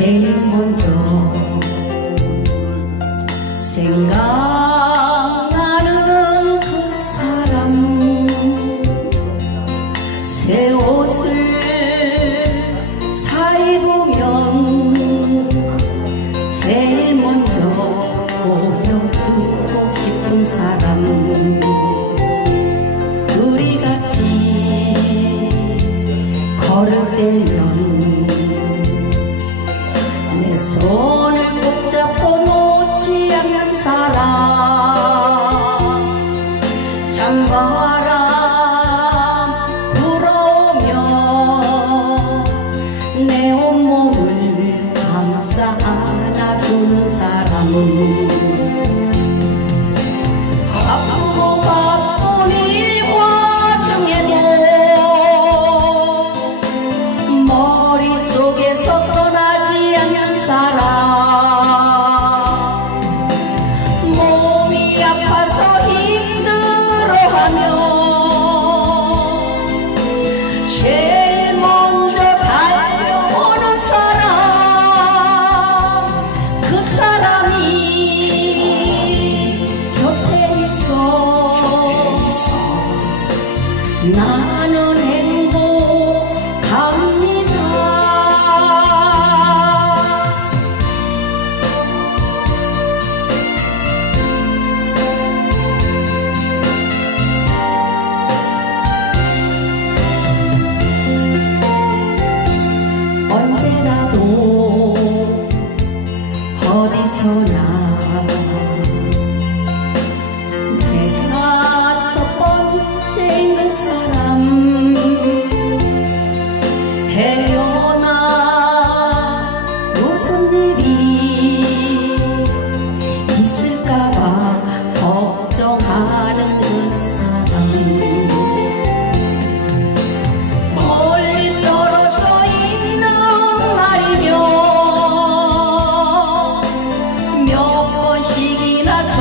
제일 먼저 생각나는 그 사람. 새 옷을 사 입으면 제일 먼저 보여주고 싶은 사람. 둘이 같이 걸을 때면 내 손을 꼭 잡고 놓지 않는 사람. 찬바람 불어오며 내 온몸을 감싸 안아주는 사람은 나는 행복합니다. 언제라도 어디서나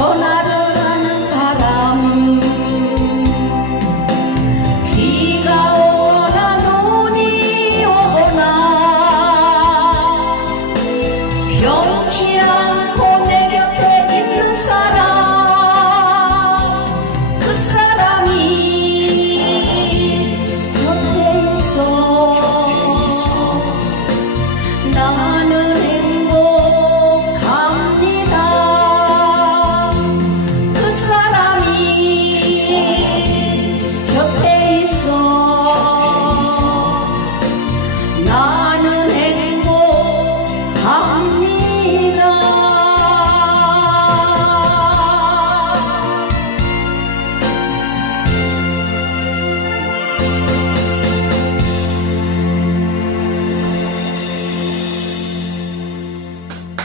Hola.